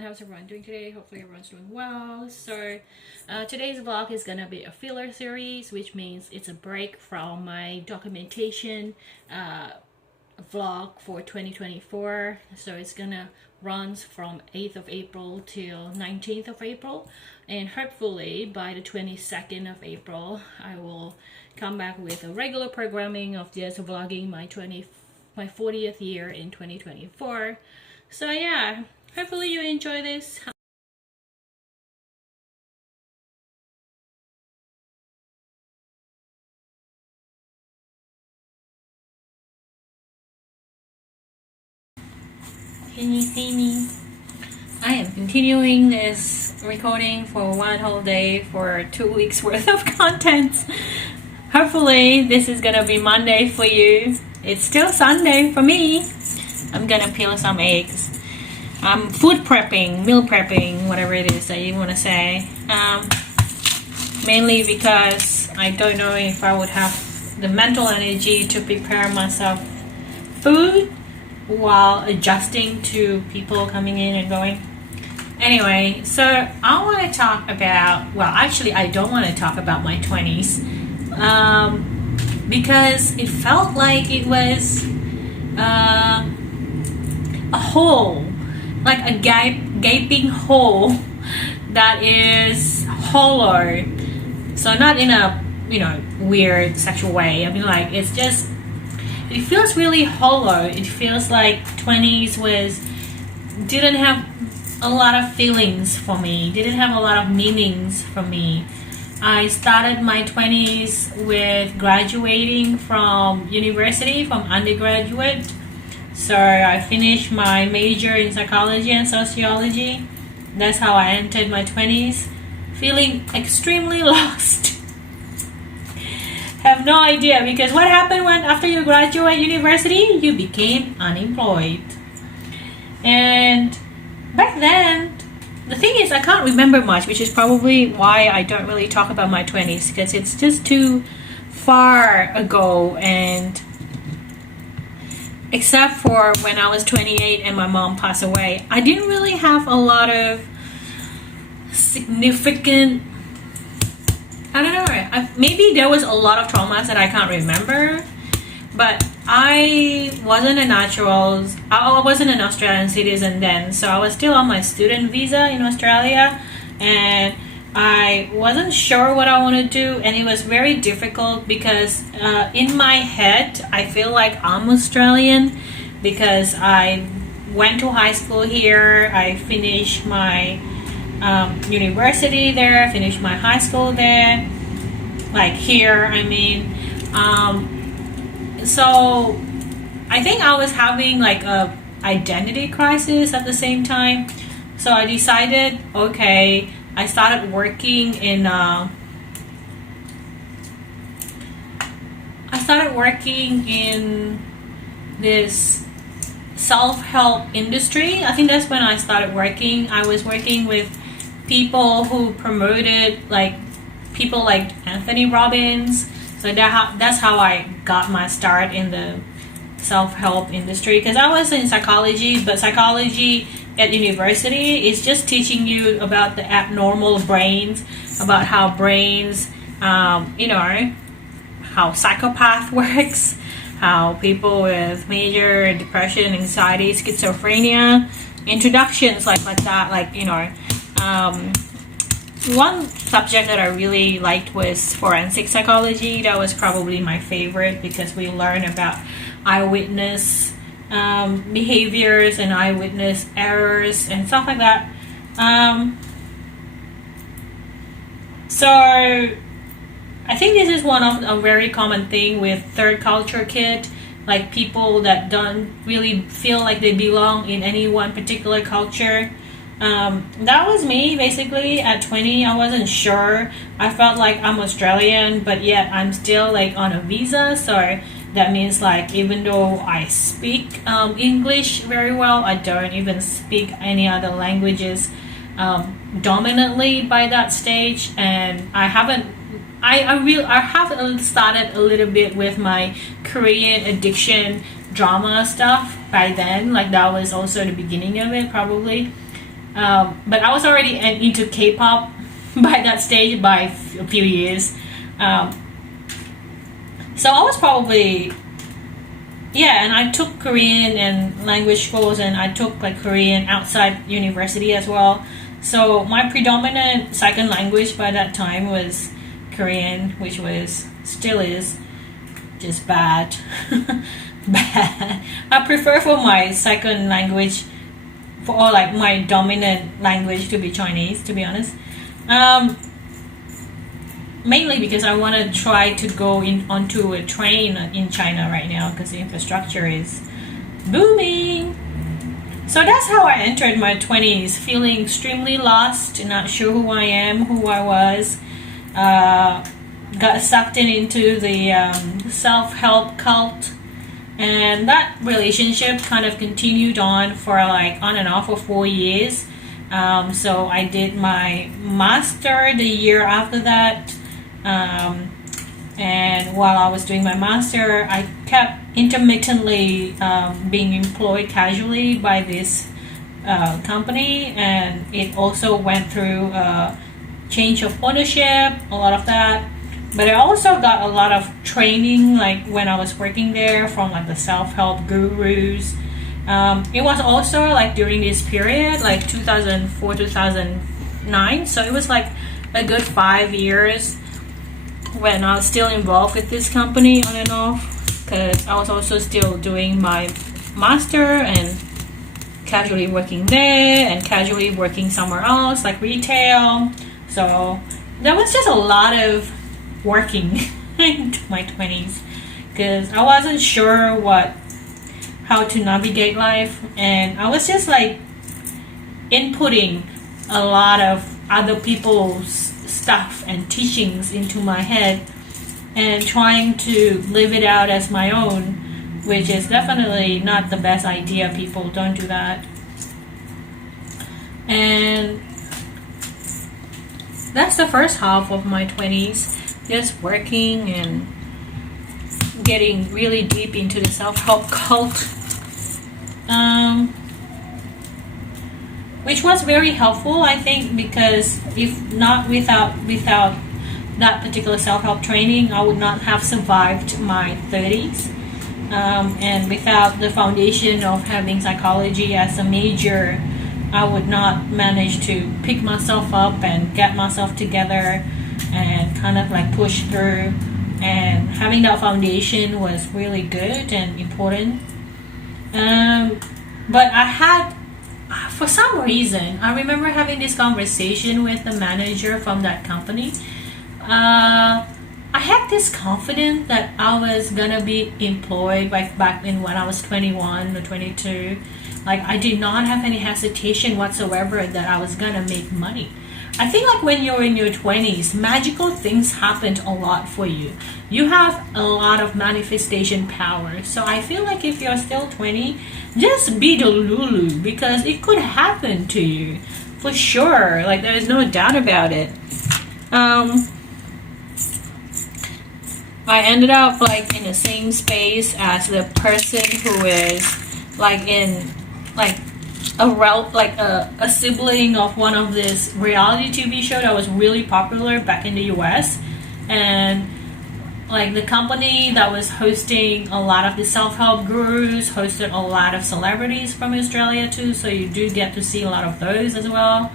How's everyone doing today? Hopefully everyone's doing well. So today's vlog is gonna be a filler series, which means it's a break from my documentation vlog for 2024. So it's gonna runs from 8th of April till 19th of April, and hopefully by the 22nd of April I will come back with a regular programming of just vlogging my 40th year in 2024. So yeah, hopefully you enjoy this. Can you see me? I am continuing this recording for one whole day for 2 weeks worth of content. Hopefully this is gonna be Monday for you. It's still Sunday for me. I'm gonna peel some eggs. I'm food prepping, meal prepping, whatever it is that you want to say. Mainly because I don't know if I would have the mental energy to prepare myself food while adjusting to people coming in and going. Anyway, so I want to talk about, well, actually I don't want to talk about my 20s because it felt like it was a hole, like a gaping hole that is hollow. So not in a, weird sexual way. I mean, like, it's just, it feels really hollow. It feels like 20s didn't have a lot of feelings for me, didn't have a lot of meanings for me. I started my 20s with graduating from university, from undergraduate. So I finished my major in psychology and sociology. That's how I entered my 20s, feeling extremely lost. Have no idea, because what happened when after you graduate university, you became unemployed. And back then, the thing is, I can't remember much, which is probably why I don't really talk about my 20s, because it's just too far ago. And except for when I was 28 and my mom passed away, I didn't really have a lot of significant, I don't know, maybe there was a lot of traumas that I can't remember, but I wasn't I wasn't an Australian citizen then, so I was still on my student visa in Australia, and I wasn't sure what I want to do, and it was very difficult because in my head I feel like I'm Australian because I went to high school here, I finished my university there, finished my high school there, like here, I mean. So I think I was having like a identity crisis at the same time. So I decided, okay, I started working in this self-help industry. I think that's when I started working. I was working with people who promoted, like, people like Anthony Robbins. So that's how I got my start in the self-help industry, because I was in psychology, but psychology at university is just teaching you about the abnormal brains, about how brains, how psychopath works, how people with major depression, anxiety, schizophrenia, introductions like that, one subject that I really liked was forensic psychology. That was probably my favorite because we learn about eyewitness behaviors and eyewitness errors and stuff like that. So I think this is one of a very common thing with third culture kids, like people that don't really feel like they belong in any one particular culture. That was me basically at 20. I wasn't sure. I felt like I'm Australian, but yet I'm still like on a visa, so that means like even though I speak English very well, I don't even speak any other languages dominantly by that stage. And I have started a little bit with my Korean addiction drama stuff by then. Like that was also the beginning of it probably. But I was already into K-pop by that stage by a few years. Um, so I was probably, yeah, and I took Korean and language schools, and I took like Korean outside university as well. So my predominant second language by that time was Korean, which was still is just bad. Bad. I prefer for my second language for or like my dominant language to be Chinese, to be honest. Um, Mainly because I want to try to go in onto a train in China right now because the infrastructure is booming. So that's how I entered my 20s, feeling extremely lost, not sure who I am, who I was. Got sucked into the self-help cult, and that relationship kind of continued on for like on and off for 4 years. So I did my master the year after that. And while I was doing my master, I kept intermittently being employed casually by this company, and it also went through a change of ownership, a lot of that. But I also got a lot of training, like when I was working there, from like the self-help gurus. It was also like during this period, like 2004, 2009. So it was like a good 5 years when I was still involved with this company on and off, because I was also still doing my master and casually working there and casually working somewhere else like retail. So there was just a lot of working into my 20s because I wasn't sure how to navigate life, and I was just like inputting a lot of other people's stuff and teachings into my head and trying to live it out as my own, which is definitely not the best idea. People don't do that. And that's the first half of my 20s, just working and getting really deep into the self-help cult, which was very helpful, I think, because if not without that particular self-help training, I would not have survived my 30s. And without the foundation of having psychology as a major, I would not manage to pick myself up and get myself together and kind of like push through. And having that foundation was really good and important. But I had, for some reason, I remember having this conversation with the manager from that company. I had this confidence that I was gonna be employed like back in when I was 21 or 22. Like I did not have any hesitation whatsoever that I was gonna make money. I think like when you're in your 20s, magical things happened a lot for you. You have a lot of manifestation power. So I feel like if you're still 20, just be the Lulu because it could happen to you for sure. Like there is no doubt about it. I ended up like in the same space as the person who is like in like a sibling of one of this reality TV show that was really popular back in the US, and like the company that was hosting a lot of the self-help gurus hosted a lot of celebrities from Australia too, so you do get to see a lot of those as well.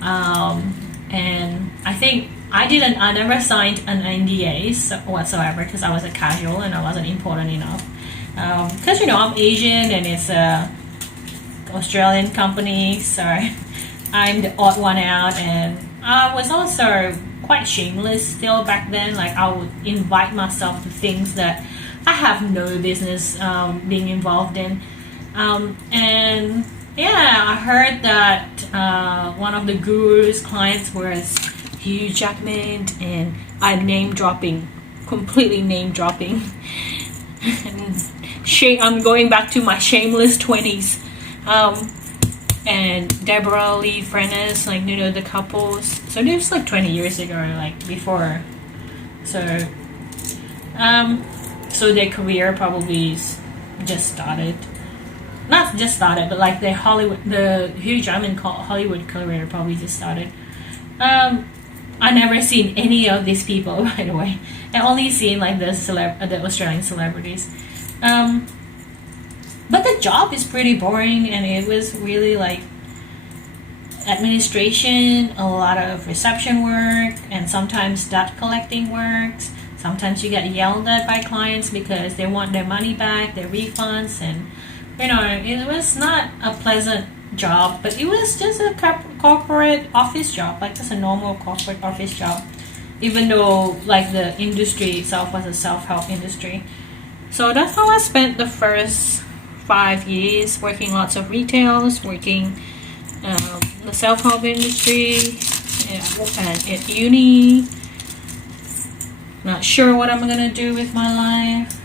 And I think I never signed an NDA whatsoever because I was a casual and I wasn't important enough. Because I'm Asian and it's a Australian company, so I'm the odd one out, and I was also quite shameless still back then. Like I would invite myself to things that I have no business being involved in. And yeah, I heard that one of the guru's clients was Hugh Jackman, and I'm completely name dropping. I'm going back to my shameless 20s. And Deborah Lee Furness, like the couples. So this was like 20 years ago, like before. So, so their career probably just started. not just started, but like the huge German Hollywood career probably just started. I never seen any of these people, by the way. I only seen like the Australian celebrities. But the job is pretty boring, and it was really like administration, a lot of reception work, and sometimes debt collecting works. Sometimes you get yelled at by clients because they want their money back, their refunds, and it was not a pleasant job, but it was just a corporate office job, like just a normal corporate office job, even though like the industry itself was a self-help industry. So that's how I spent the first 5 years, working lots of retails, working the self-help industry, at uni. Not sure what I'm gonna do with my life.